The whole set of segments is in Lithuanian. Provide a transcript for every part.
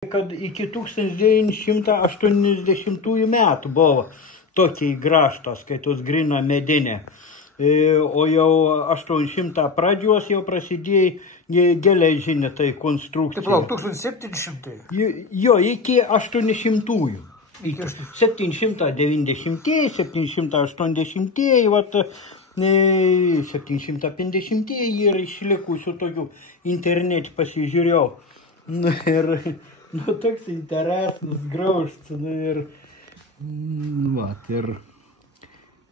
Kad iki 1980 metų buvo tokiai grąžtas, kai tos grina medinė. O jau 800 pradžios jau prasidėjo geležinė tai konstrukcija. Taip, 1700? Jo, iki 800-ųjų. 790-ieji, 780-ieji, 750-ieji ir išlikusių tokių internete pasižiūrėjau. Toks interesas graužtas.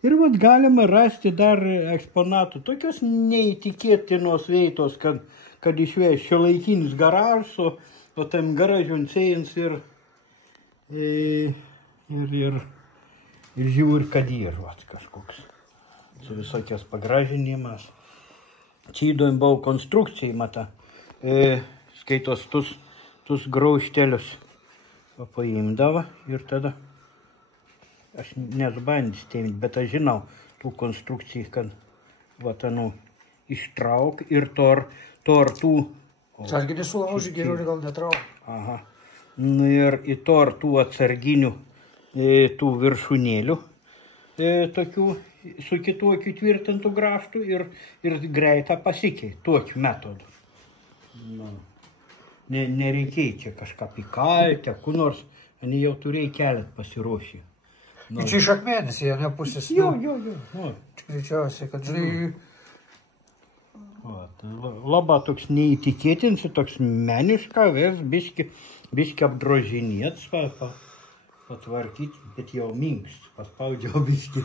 Ir galima rasti dar eksponatų. Tokios neįtikėtinos vietos, kad išvės šiuolaikinis garažas, o tam garažiun sėjins ir žiūri, kad yra kažkoks. Su visokios pagražinimas. Čia įdomi buvo konstrukcijai, mata. Skaitos tus graužtelius paimdavo ir tada aš nesubandys tėmint, bet aš žinau tų konstrukcijų, kad ištrauk ir tų... Atsarginį sulaužį geriau gal netrauk. Aha. Ir į tų atsarginių tų viršūnėlių tokių su kitokiu tvirtintų grąžtų ir greitą pasikei tokiu metodu. Nereikia čia kažką pikalti, kur nors, jau turėjai keletą pasiruošę. Čia iš akmenės, jie ne pusės. Jo. Čia greičiausiai, kad žinai... Labai toks neįtikėtins, toks meniška, biški apdrožinėts, patvarkyti, bet jau minkšt, paspaudžiau biški.